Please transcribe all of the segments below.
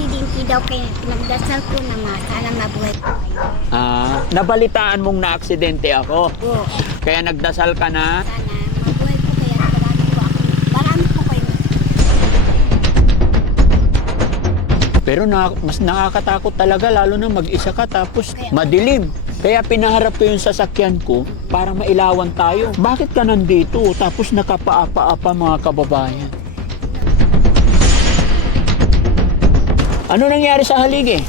aksidente daw kaya pinagdasal ko na sana mabuhay ko kayo. Nabalitaan mong na-aksidente ako. Oo. Kaya nagdasal ka na. Sana mabuhay ko kaya marami po kayo. Pero mas nakakatakot talaga lalo na mag-isa ka tapos madilim. Kaya pinaharap ko yung sasakyan ko para mailawan tayo. Bakit ka nandito tapos nakapaapa-apa mga kababayan? Ano nangyari sa haligi?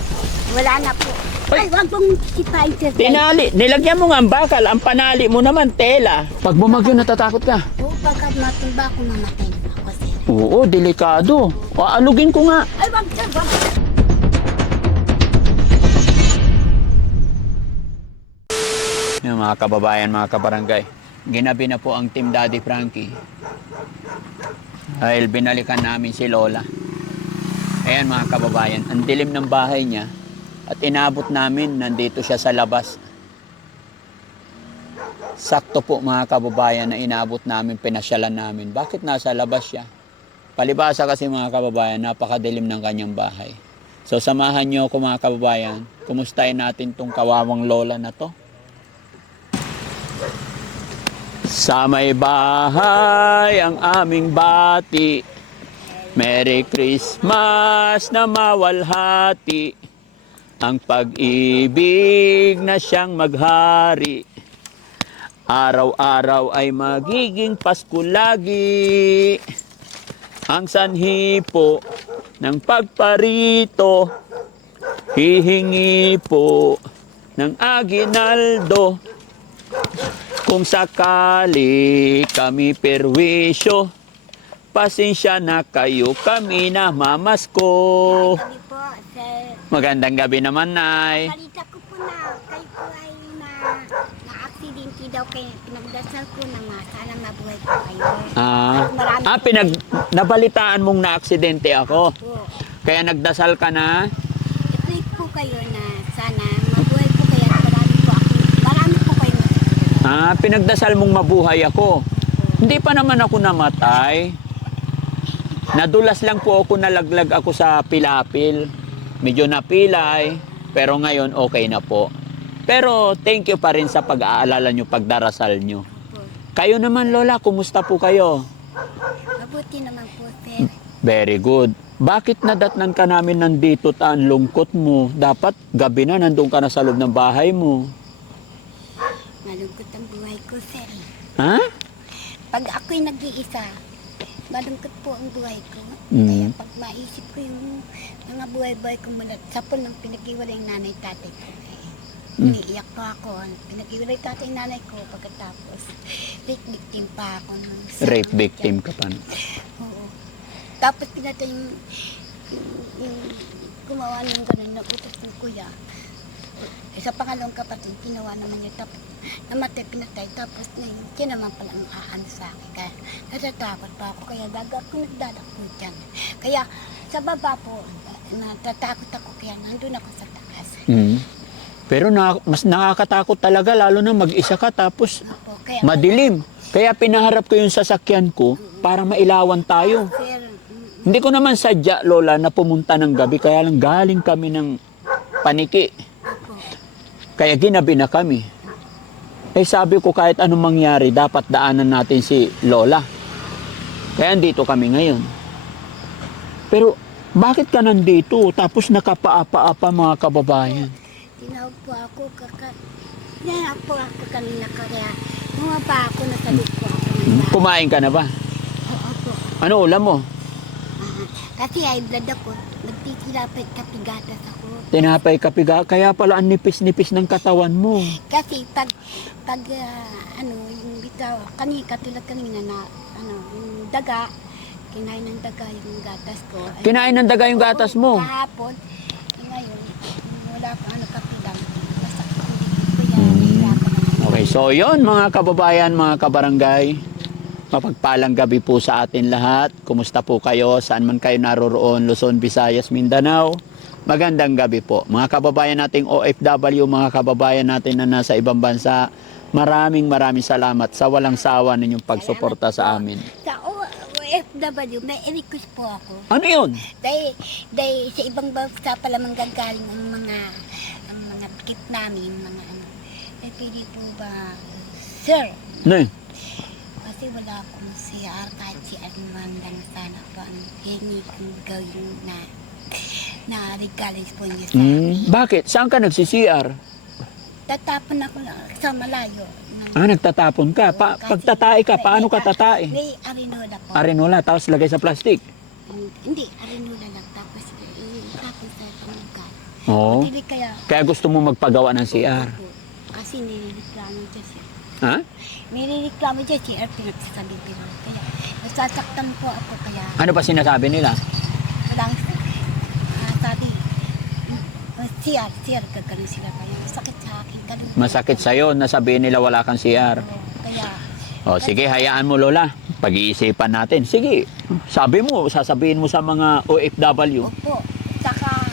Wala na po. Ay, wag mong sipain, sir. Tinali. Nilagyan mo nga ang bakal. Ang panali mo naman, tela. Pag bumagyo, natatakot ka? Oo, pagkat matumba ako, mamatay na ako, sir. Oo, delikado. Alugin ko nga. Ay, wag, sir, wag. Yung mga kababayan, mga kabarangay, ginabi na po ang Team Daddy Frankie. Dahil binalikan namin si Lola. Ayan mga kababayan, ang dilim ng bahay niya at inabot namin, nandito siya sa labas. Sakto po mga kababayan na inabot namin, pinasyalan namin. Bakit nasa labas siya? Palibasa kasi mga kababayan, napakadilim ng kanyang bahay. So samahan niyo ako mga kababayan, kumustahin natin tong kawawang lola na to. Sa may bahay ang aming bati, Merry Christmas na mawalhati, ang pag-ibig na siyang maghari. Araw-araw ay magiging Pasko lagi, ang sanhi po ng pagparito, hihingi po ng aginaldo. Kung sakali kami perwisyo, pasensya na kayo, kami na mamasko. Gabi po, sir. Magandang gabi naman, Nay. Balita ko po na kayo po ay na-aksidente daw kaya pinagdasal ko na sana mabuhay ko kayo. Nabalitaan mong na-aksidente ako. Po. Kaya nagdasal ka na. I-pray po kayo na sana mabuhay ko kaya marami po kayo. Pinagdasal mong mabuhay ako. Hindi pa naman ako namatay. Nadulas lang po ako, nalaglag ako sa pilapil. Medyo napilay, pero ngayon okay na po. Pero thank you pa rin sa pag-aalala nyo, pagdarasal nyo. Kayo naman, Lola, kumusta po kayo? Mabuti naman po, sir. Very good. Bakit nadatnan ka namin nandito at ang lungkot mo? Dapat gabi na nandun ka na sa loob ng bahay mo. Malungkot ang buhay ko, sir. Ha? Pag ako'y nag-iisa, malungkot po ang buhay ko. Mm. Kaya pag maisip ko yung mga buhay-buhay ko mula sa punong pinag-iwalay ng nanay tatay ko, umiiyak po ako. Pinag-iwalay tatay nanay ko pagkatapos rape victim pa ako. Rape victim ka pa. Oo. Tapos pinatay yung gumawa ng ganun na utos ng kuya. Sa pangalawang kapatid, ginawa naman niya. Tapos namatay, pinatay. Tapos siya naman pala ang aano sa akin. Kaya natatakot pa ako. Kaya daga ako nagdadakot dyan. Kaya sa baba po, natatakot ako. Kaya nandun ako sa taas. Pero mas nakakatakot talaga lalo na mag-isa ka tapos madilim. Kaya pinaharap ko yung sasakyan ko para mailawan tayo. Sir, Hindi ko naman sadya, Lola, na pumunta ng gabi. Kaya lang galing kami ng paniki. Kaya ginabi na kami. Sabi ko kahit anong mangyari, dapat daanan natin si Lola. Kaya andito kami ngayon. Pero bakit ka nandito tapos nakapaapa-apa mga kababayan? tinawag po ako kanina kaya bumaba ako, nasalit ko ako. Kumain ka na ba? Oo po. Ano ulam mo? Kasi high blood ako, nagtitilapit kapigatas ako. Tinapay kapiga, kaya pala ang nipis-nipis ng katawan mo. Kasi yung bitaw, katulad kanina na, yung daga, kinain ng daga yung gatas ko. Kinain ng daga yung gatas mo? Kahapon, ngayon, wala pa kapilang. Basta hindi ko yan, nahirapan naman. Okay, so yon mga kababayan, mga kabarangay. Mapagpalang gabi po sa atin lahat. Kumusta po kayo? Saan man kayo naroroon? Luzon, Visayas, Mindanao. Magandang gabi po. Mga kababayan nating OFW, mga kababayan natin na nasa ibang bansa, maraming salamat sa walang sawa ninyong pagsuporta sa amin. Sa OFW, may request po ako. Ano yun? Dahil sa ibang bansa pala manggagaling ang mga kit namin, mga ano. Eh, pwede po ba, sir, Ne. kasi wala akong CR kahit CR man lang sana po ang hingi kong gawin na regalis po niya sa akin. Bakit? Saan ka nagsi-CR? Tatapon ako lang sa malayo. Nagtatapon ka. Pagtatae ka, paano ka tatae? May arinola po. Arenola, tapos lagay sa plastic. Hindi, arinola lang. Tapos tapon sa panggal. Oo. Hindi kaya, Kaya gusto mo magpagawa ng CR. po, kasi nilireklamo dyan siya. Ha? Nilireklamo dyan siya, pinagsasabi ko. Kaya nasasaktan po ako kaya Ano pa sinasabi nila? walang sabi, CR, gagano sila kaya masakit sa akin. Ganun po. Masakit sa'yo na sabihin nila wala kang CR. Kaya, O sige, hayaan mo Lola. Pag-iisipan natin. Sige, sabi mo, sasabihin mo sa mga OFW. opo, saka,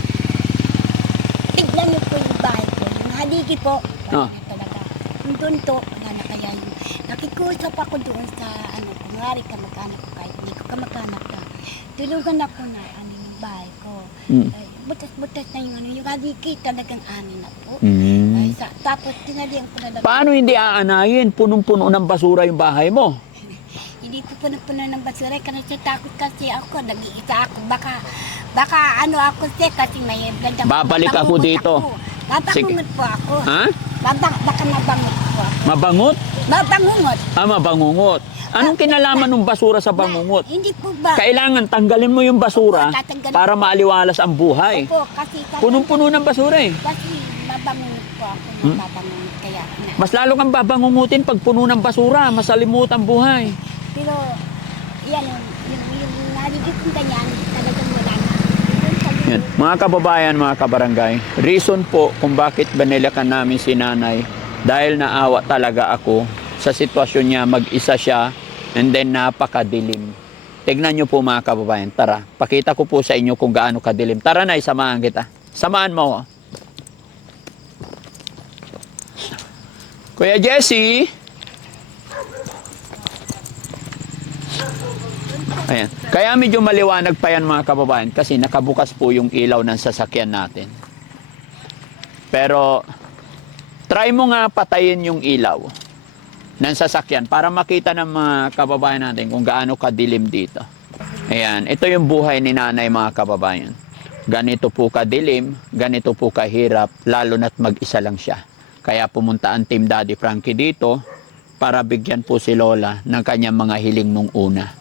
tignan niyo po yung bahay ko. Yung haligi po, wala Ah. na talaga. Yung doon to, wala na kaya yung, nakikusap ako doon sa, ano, kunwari kamag-anak ko kahit hindi ko kamag-anak na. Tulugan ako na, ano, yung bahay ko. Mm. Ay, butas-butas na yung, ano, yung haligi talagang ano na po. Mm. Ay, tapos tinalihan ko na lang. Paano hindi aanayin? Punong-puno ng basura yung bahay mo. Hindi ko puno-puno ng basura kasi takot kasi ako, nag-iisa ako. Baka ano ako siya kasi may ganda. Babalik ako dito. Mabangungot po ako. Ha? Baka mabangot po ako. Mabangot? Mabangungot. Mabangungot. Anong kinalaman ng basura sa bangungot? Hindi po ba? Kailangan tanggalin mo yung basura Opo, tatanggalin para ko. maaliwalas ang buhay. Opo, kasi Punong-puno ng basura eh. Kasi mabangungot po ako. Mabangungot kaya. Mas lalo kang babangungutin pag puno ng basura, masalimut ang buhay. Pero, yan, yung naligid kong ganyan, talagang wala na. Yan. Mga kababayan, mga kabarangay, reason po kung bakit banilikan namin si nanay, dahil naawa talaga ako sa sitwasyon niya, mag-isa siya, and then napakadilim. Tignan niyo po mga kababayan, tara, pakita ko po sa inyo kung gaano kadilim. Tara na, samahan kita. Samahan mo ako. Kuya Jesse! Ayan. Kaya medyo maliwanag pa yan mga kababayan kasi nakabukas po yung ilaw ng sasakyan natin. Pero try mo nga patayin yung ilaw ng sasakyan para makita ng mga kababayan natin kung gaano kadilim dito. Ayan, ito yung buhay ni nanay mga kababayan. Ganito po kadilim, ganito po kahirap, lalo na't mag-isa lang siya. Kaya pumunta ang Team Daddy Frankie dito para bigyan po si Lola ng kanyang mga hiling nung una.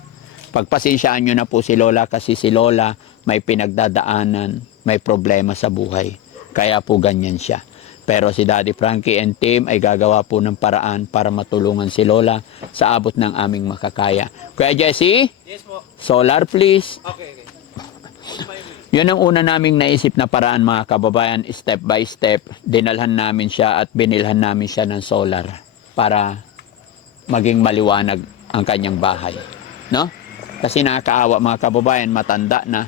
Pagpasensyaan nyo na po si Lola kasi si Lola may pinagdadaanan, may problema sa buhay. Kaya po ganyan siya. Pero si Daddy Frankie and team ay gagawa po ng paraan para matulungan si Lola sa abot ng aming makakaya. Kuya Jesse? Yes po. Solar please. Okay. Yun ang una naming naisip na paraan mga kababayan, step by step. Dinalhan namin siya at binilhan namin siya ng solar para maging maliwanag ang kanyang bahay. No? Kasi nakakaawa mga kababayan, matanda na.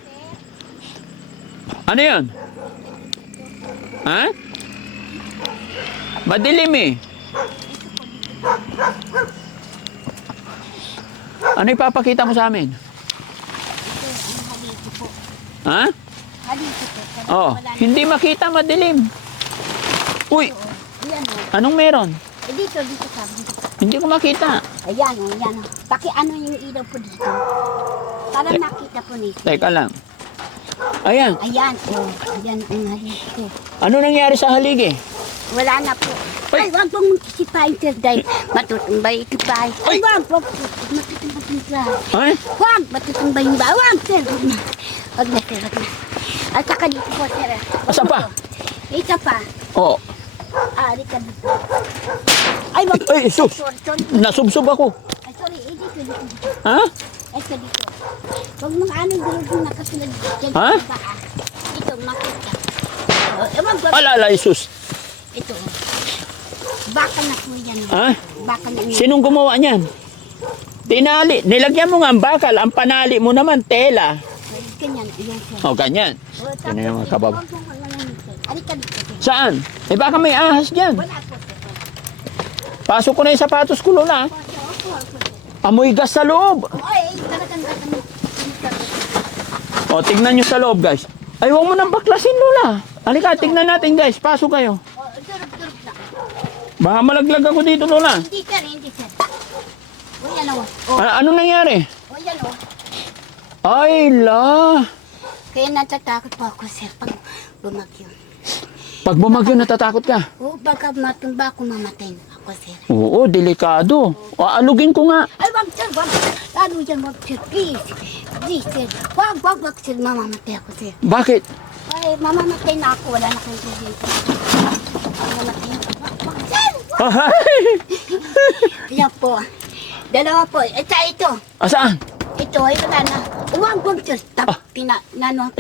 Ano yun? Ha? Madilim eh. Ano ipapakita mo sa amin? Ito, ang haligi po. Ha? Haligi po. Talagang Oh, wala na. hindi makita, madilim. Uy, Oo. Ayan o. anong meron? Dito sabi. Hindi ko makita. Ayan o, ayan o. Ano yung ilaw po dito. Para makita po nito. Teka lang. Ayan, Ayan o. Ayan ang haligi ko. ano nangyari sa haligi? Wala na po. Ay! Ay, wag pong sipahin sir dahil matutumbay ito bahay. Ay, Ay! wag, matutumbay ito bahay. Ay, Wag, matutumbay yung bahay. Wag, sir. Wag na, sir. Wag na. At saka dito po, sir. Asa pa? Isa pa. oh. Ari ka dito. Ay, wag. Ay, sus! Sorry. Nasubsob ako. Ay, sorry. Dito. Ha? Ay, sa dito. Wag mong ano, dito nakasunod. Diyan Ha? sa paa. Ito, makita. Wag. Alala, sus. Ito. Baka na po yan. Ha? Baka na yan. Sinong gumawa niyan? Tinali. Nilagyan mo nga ang bakal. Ang panali mo naman, tela. Ganyan. Ayan, sir. O, ganyan. O, Yan na yung mga kabab. Ari ka dito. Sir. Saan? Eh, baka may ahas dyan. Wala po, sir. Pasok ko na yung sapatos ko, Lola. Opo, sir. Amoy gas sa loob. Ay, talagang O, tignan nyo sa loob, guys. Ay, huwag mo nang baklasin, Lola. Halika, tignan natin, guys. Pasok kayo. Oh, durog na. Baka malaglag ako dito, Lola. Hindi sir, hindi sir. O yan o. O, Ano nangyari? o yan o. Ay, la. Kaya natatakot po ako sir pag bumagyo. Pag bumagyo, natatakot ka? O baka matumba ako mamatay ako sir. Oo, delikado. O, alugin ko nga. Ay wag sir, wag. Lalo yan wag sir, please. Please sir. Wag sir, mamamatay ako sir. Bakit? Ay, mamamatay na ako. Wala na kayong dito. Mamamatay na ako. Wag sir. Ay! Yan po. Dalawa po. Ito. Asaan? Ito ay wala na. Wag sir.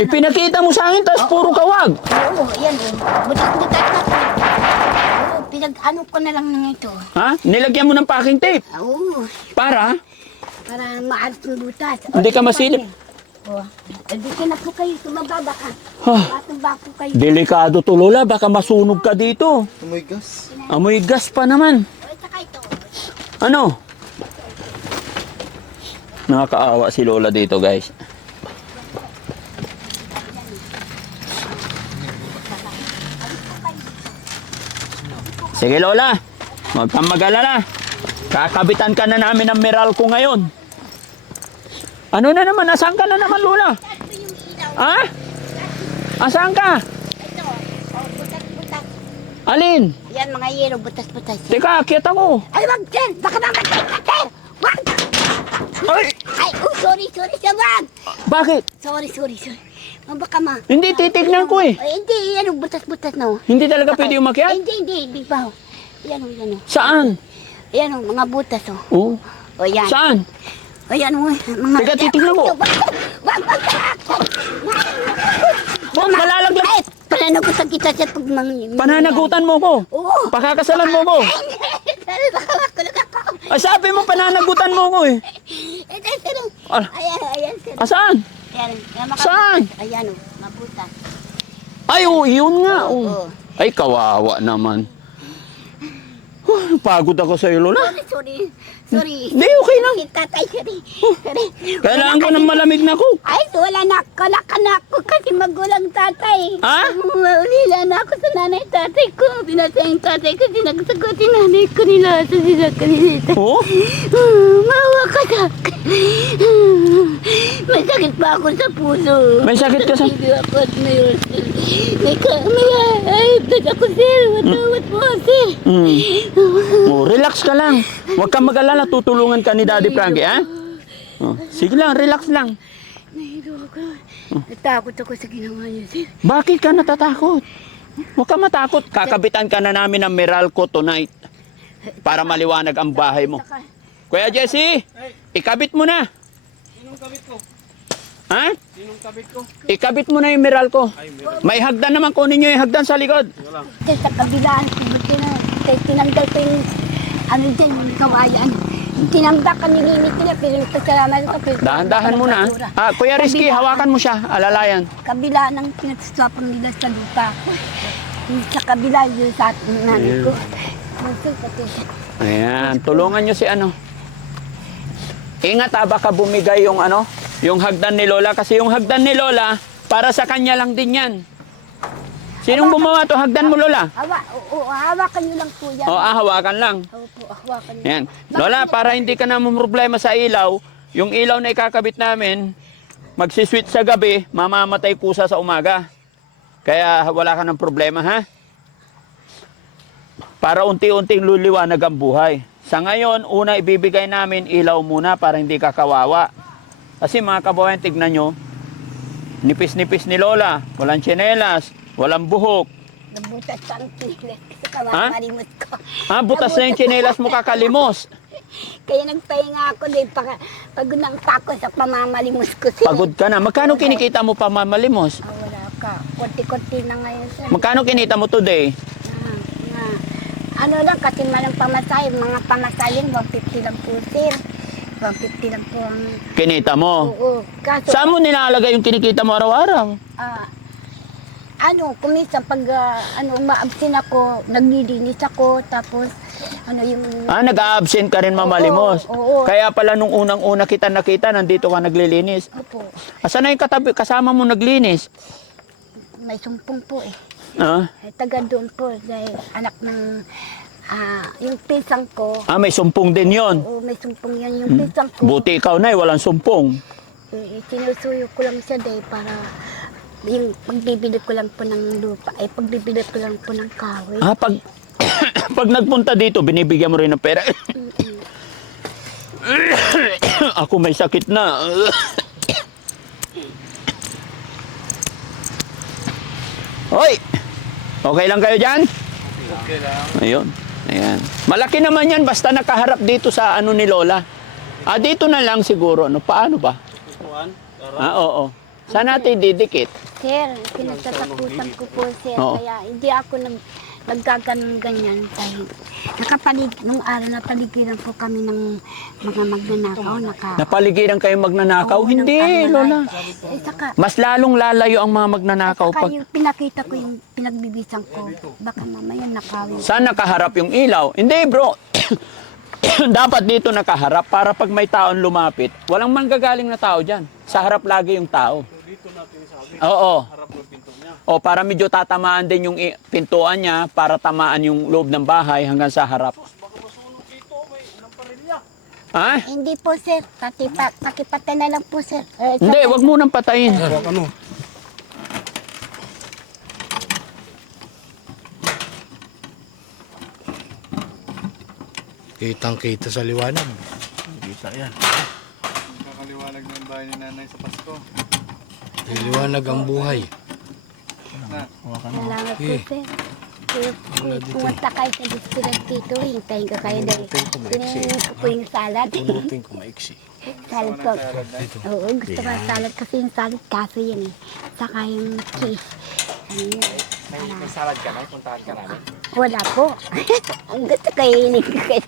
Pinakita mo sa akin, tapos puro kawag. Oo, yan o. Butas-butas na po. Oo, pinag-ano ko na lang ng ito. Ha? Nilagyan mo ng packing tape. Oo, Para? para maalis yung butas. Hindi ka masilip. Oo. Dito na po kayo, tumababa ka. Huh. Matumba po kayo. Delikado to, Lola. Baka masunog ka dito. Amoy gas. Amoy gas pa naman. O, saka ito. Ano? Nakakaawa si Lola dito, guys. Sige, Lola. Huwag kang mag-alala. Kakabitan ka na namin ng Meralco ngayon. Ano na naman? Asaan ka na naman, Lola? Ito yung ilaw. Ha? Asaan ka? Ito. O, butas-butas. Alin? Yan, mga yero, butas-butas. Teka, akit ako. Ay, wag, sir. Baka mamatay ka, sir. Wag. Ay! Ay, oh, sorry, sir. Wag. Bakit? Sorry. Baka Hindi, titignan ko eh. Ay, hindi, yan, butas-butas na. Hindi talaga pwede Ay, umakyat? hindi ba? Yan o. Saan? Yan o, mga butas o. Oh. O yan. Saan? O yan o, mga... Teka, titignan ko. Wag. Malalaglag. Ay, pananagutan kita sa pag... Pananagutan mo ko. Oo. Pakakasalan mo ko. Ay, baka makulog ako. Ay, sabi mo, pananagutan mo ko eh. Ito, sir. Ah. Ayan, sir. Asaan? Ayan, mga Saan? butas. Ayan o, mga butas. Ay, oh, yun nga. Oo. Oh. Ay, kawawa naman. Pagod ako sa iyo, Lola. Sorry. Hindi, okay lang. Tatay, sorry. Kailangan ko ng malamig na ko. Ay, wala na ako kasi magulang tatay. Ha? Ulila na ako sa nanay tatay ko. Pinasa yung tatay ko, sinagsagot yung nanay ko nila sa sila kanilita. Oh? Mawa ka sa akin. May sakit pa ako sa puso. May sakit ka sa... Hindi ako at may blood ako, sir. Watawat mo, sir. Oh, relax ka lang. Huwag kang mag-alala, tutulungan ka ni Daddy Frankie, ha? Oh, sige lang, relax lang. Nahilo ako. Natakot ako sa ginawa niya, sir. Bakit ka natatakot? Huwag ka matakot. Kakabitan ka na namin ng Meralco tonight para maliwanag ang bahay mo. Kuya Jesse, ikabit mo na. Sinong kabit ko? Ha? Sinong kabit ko? Ikabit mo na yung Meralco. Ay, meron. May hagdan naman, kunin nyo yung hagdan sa likod. Wala. Sa kabilaan, tinanggal ko yung ano dyan, yung kawayan. Tinanggal ka nilinit nila, pero pasalamat ko. Dahan-dahan mo na. Ah, Kuya Rizky, hawakan mo siya. Alalayan. Kabila ng pinagsusapang nila sa lupa ko. Sa kabila yun sa nanay ko. Ayan, tulungan nyo si ano. Ingat ha, baka bumigay yung ano, yung hagdan ni Lola. Kasi yung hagdan ni Lola, para sa kanya lang din yan. Sinong gumawa to? Hagdan mo, Lola? Hawakan nyo lang po yan. O, hawakan lang. Opo, hawakan nyo. Ayan. Lola, para hindi ka na problema sa ilaw, yung ilaw na ikakabit namin, magsiswitch sa gabi, mamamatay kusa sa umaga. Kaya wala ka ng problema, ha? Para unti-unting luliwanag ang buhay. Sa ngayon, una ibibigay namin ilaw muna para hindi ka kawawa. Kasi mga kababayan, tignan nyo, nipis-nipis ni Lola, walang tsinelas, walang buhok. Nabutas ang tsinelas sa kamamalimot ko. Ah, butas na yung tsinelas mo kakalimos. Kaya nagpahinga ako din, pagod ng tako sa pamamalimos ko. Pagod ka na. Magkano kinikita mo pa mamalimos? Wala ka. Kunti-kunti na ngayon, sir. Magkano kinita mo today? Ano lang, kasi manang pamasahe, mga pamasahin, 150 lang po, sir. 150 lang po ang... Kinita mo? Oo. Kaso, Saan mo nilalagay yung kinikita mo araw-araw? kuminsan pag maabsin ako, naglilinis ako, tapos yung... Nag-a-absent ka rin, Mama Limos. Oo. Kaya pala nung unang-una kita nakita, nandito ka naglilinis. Opo, Asan na yung katabi, kasama mo naglinis? may sumpong po eh. Ah, Taga doon po, dahil anak ng, yung pisang ko, may sumpong din yon. oo, may sumpong yan yung pisang ko. Buti ikaw na walang sumpong. Sinusuyo ko lang siya dahil para yung pagbibili ko lang po ng lupa, ay pagbibili ko lang po ng kahoy. Pag pag nagpunta dito, binibigyan mo rin ng pera. Ako may sakit na. Hoy! Okay lang kayo dyan? Okay lang. Ayun. Ayan. Malaki naman yan basta nakaharap dito sa ano ni Lola. Dito na lang siguro. Paano ba? Tupuan. Oo. Saan natin didikit? Sir, pinagtatakutan ko po, sir. Oo. Kaya hindi ako naggaganon-ganyan. Dahil nung araw na paligiran po kami ng mga magnanakaw. Napaligiran kayo magnanakaw? Oo, Hindi, ng Lola. saka, Mas lalong lalayo ang mga magnanakaw pag... yung pinakita ko yung pinagbibisang ko. Baka mamaya nakawin. Saan nakaharap yung ilaw? Hindi, bro. Dapat dito nakaharap para pag may taon lumapit, walang manggagaling na tao dyan. Sa harap lagi yung tao. Dito natin sabi. Oo. Harap ng pinto niya. O para medyo tatamaan din yung pintuan niya para tamaan yung loob ng bahay hanggang sa harap. Baka masunog dito. May lamparilla. Ha? Hindi po, sir. Pakipatay na lang po, sir. Hindi, wag mo nang patayin. Ano? Kitang-kita sa liwanag. Kita yan. Kakaliwanag ng bahay ni nanay sa Pasko. Liwanag ang buhay. Na. Salamat po, Eh. sir. Kaya pumunta kayo sa restaurant dito, hintayin ko kayo dahil tinayin ko po yung salad. Punutin ko maiksi. Salad po. Oo, gusto ko ang salad kasi yung salad kaso yan eh. Saka yung cheese. Ano yun? May salad ka na? Puntahan ka namin? Wala po. Ang gusto ko hilig ko kayo.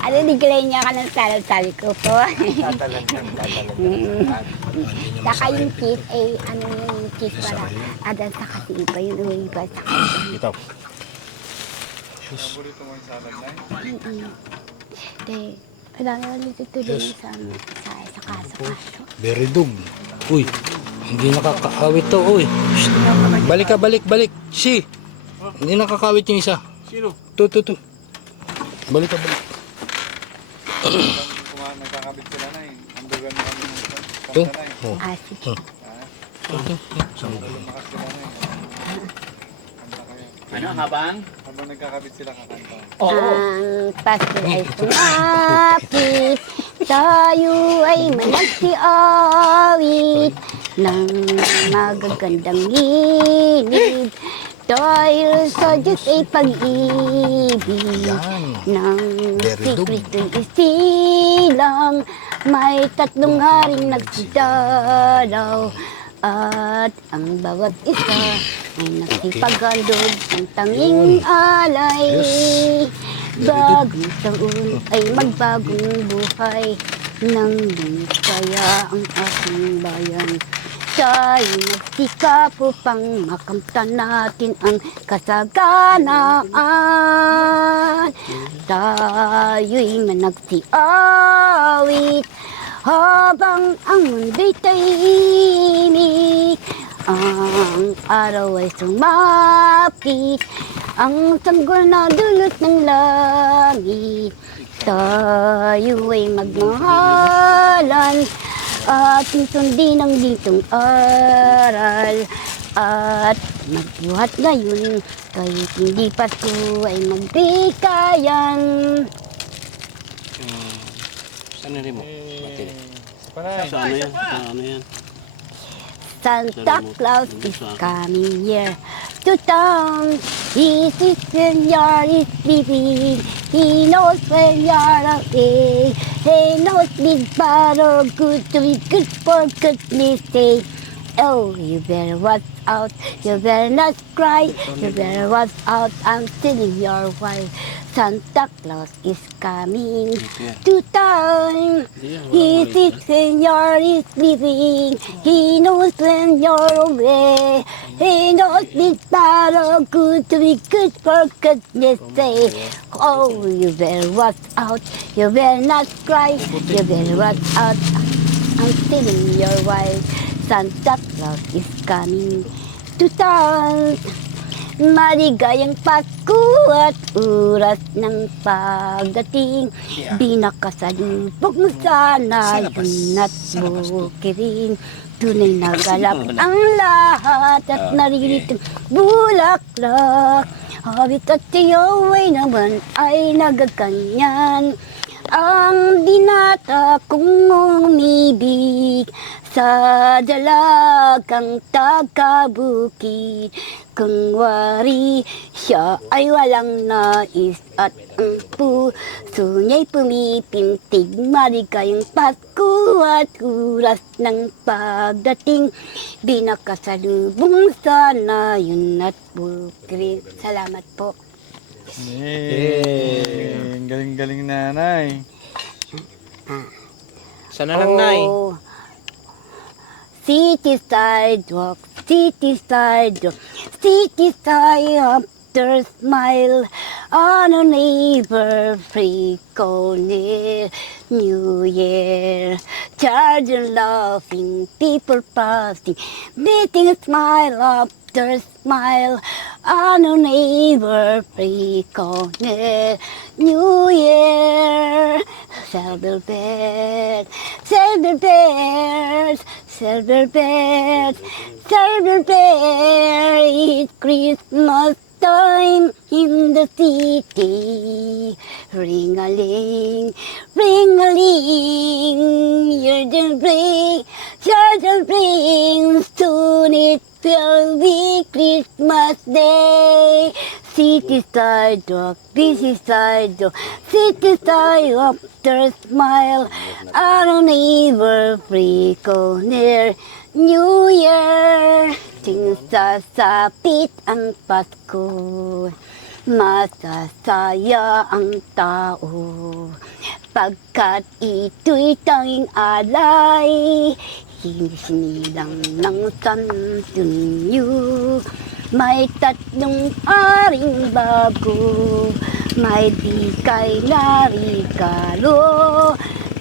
Ano, niglayin niya ka ng salad, sabi ko po. Tatalan yan. Saka yung cheese, ano yung cheese para adan sa kasi iba yung iba sa Ito. Paborito mo yung salad na? Dahil, wala naman dito tuloy sa kaso. Very dug. Uy, hindi nakakawit to. Uy, shh. Balik ka, balik. Si, hindi nakakawit yung isa. Sino? To. Balik ka. Nagkakabit sila na eh. Hambugan mo kami ng To. kanta na eh. Oh. Sige. Lumakas sila na eh. Kanta kayo. Ano, habang? Habang nagkakabit sila kakanta. Ang Pasko ay sumapit, tayo ay managsiawit ng magagandang inid. Dahil sa Diyos ay pag-ibig Yan. ng Very good. sikritong isilang. May tatlong haring nagsidalaw at ang bawat isa ay nagsipaghandog ng tanging alay. Yes. Bagong taon ay magbagong buhay nang linis kaya ang ating bayan. Tayo magsikap upang makamtan natin ang kasaganaan. Tayo'y managsiawit habang ang mundo'y tahimik. Ang araw ay sumapit, ang sanggol na dulot ng langit. Tayo ay magmahalan at sundin ang ditong aral at magbuhat ngayon kahit hindi pa ito ay magbikayan. Saan rin mo? Panay. Sa ano yan? Sa ano yan? Santa Claus is coming here to town. His yard is sleeping. He knows where you are away. He knows big battle good to be good for goodness sake. Oh, you better watch out, you better not cry, you better watch out, I'm telling your wife. Santa Claus is coming to town. He sits when you're sleeping, he knows when you're away. He knows it's bad or good to be good for goodness sake. Oh, you better watch out, you better not cry, you better watch out, I'm telling your wife. Santa Claus is coming to town. Maligayang Pasko at oras ng pagdating. Binakasalubog mo sana yun at bukirin. Tunay na galap ang lahat at naririto bulaklak. Habit at tiyaway naman ay nagaganyan. Ang binata kong umibig sa dalagang taga-bukid. Kung wari siya ay walang nais at ang puso niya'y pumipintig. Maligayang Pasko at oras ng pagdating. Binakasalubong sana yun at bukri. Salamat po. Yay! Galing-galing nanay. Sana lang, Nay. Oh. City sidewalk, city sidewalk, city side after smile on a neighbor freak-on-air. New Year, children laughing, people passing, beating a smile after smile on a neighbor freak-on-air. New Year, silver bells, silver bells, silver bells, silver bells, it's Christmas time in the city. Ring-a-ling, ring-a-ling, children bring, soon it will be Christmas Day. City sidewalk, busy sidewalk, city sidewalk, after smile, on a neighbor freak-on-air. New Year, sasapit ang Pasko, masasaya ang tao, pagkat ito'y tanging alay, hinisilang ng Santo Niño. May tatlong aring bago, may bigay na regalo.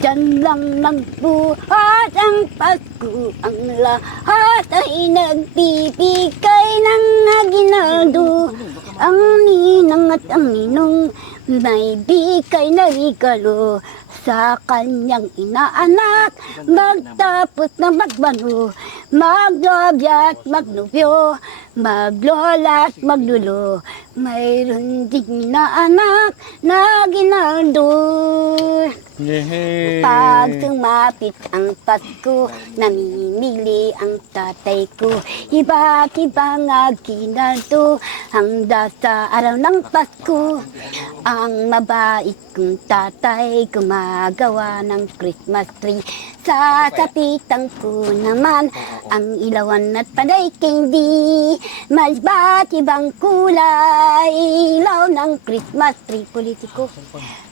Diyan lang nagbuhat ang Pasko, ang lahat ay nagbibigay ng aginaldo. Ang ninang at ang ninong may bigay na regalo sa kanyang inaanak. Magtapos na magbano, maglobya at magnobyo, maglola at maglulo, mayroon din na anak na ginaldo. Yay! Pag sumapit ang Pasko, namimili ang tatay ko. Iba't ibang aginaldo hanggang sa araw ng Pasko. Ang mabait kong tatay gumagawa ng Christmas tree. Sa sapitan ko naman ang ilawan at panay candy. Mas ba't ibang kulay, ilaw ng Christmas tree politiko.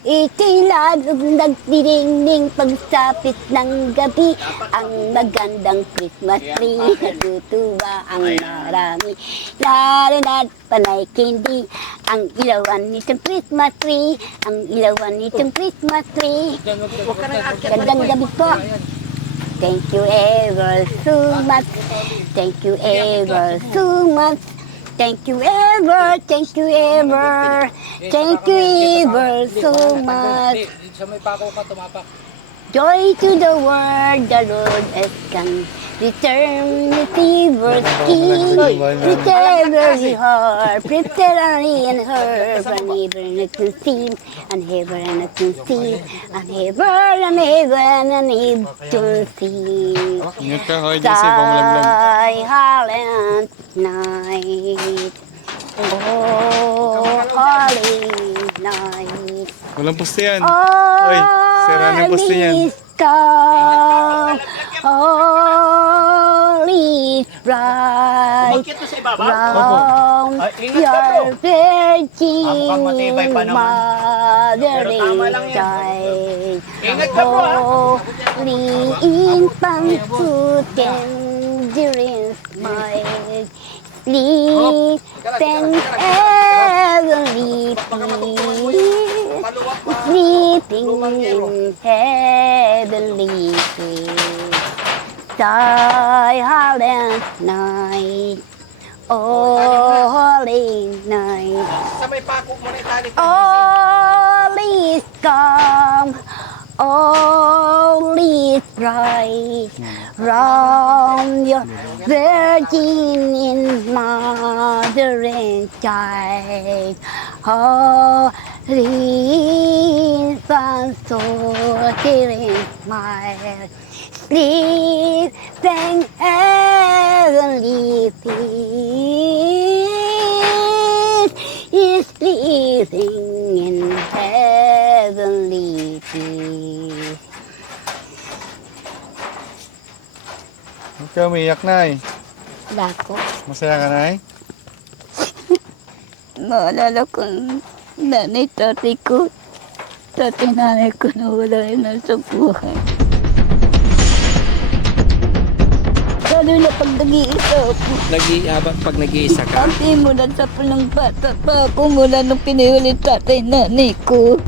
Ito'y lalong nagdiringning pagsapit ng gabi. Ang magandang Christmas tree, natutuwa ang marami. Lalo na't panay candy, ang ilawan nitong Christmas tree, ang ilawan nitong Christmas tree. Gandang gabi po. Thank you ever so much. Thank you ever so much. Thank you ever, thank you ever, thank you ever so much. Sa may pako ka, tumapak. Joy to the world, the Lord has come. Return the fever's key. Return very hard. Prepare and herb. And heaven and to see. And heaven and to see. And heaven and heaven and to see. Ingat ka, Hoy Jesse, pamalaglag. Silent night. Oh, holy night. Walang poste yan. Hoy, sira na yung poste niyan. All is bright Umakit na sa ibabaw? round Ay, ingat ka, your virgin mukhang matibay pa naman. mother Pero tama lang yan. child. Ingat ka po, ha? Holy infant who tenderest my sleep and heavenly peace, sleeping in heavenly peace. Silent night, oh holy night, all is calm, all is bright round your virgin in mother and child. Holy infant, so dear and mild, sleep and heavenly peace is sleeping in heavenly peace. Huwag ka umiyak, Nay. Dako, Masaya ka, Nay? maalala ko ang nanay tatay ko. Tatay nanay ko na wala na sa buhay. Lalo na pag nag-iisa ako. Pag nag-iisa ka. Ate mo na sa pulang bata pa ako mula nung pinahuli tatay nanay ko.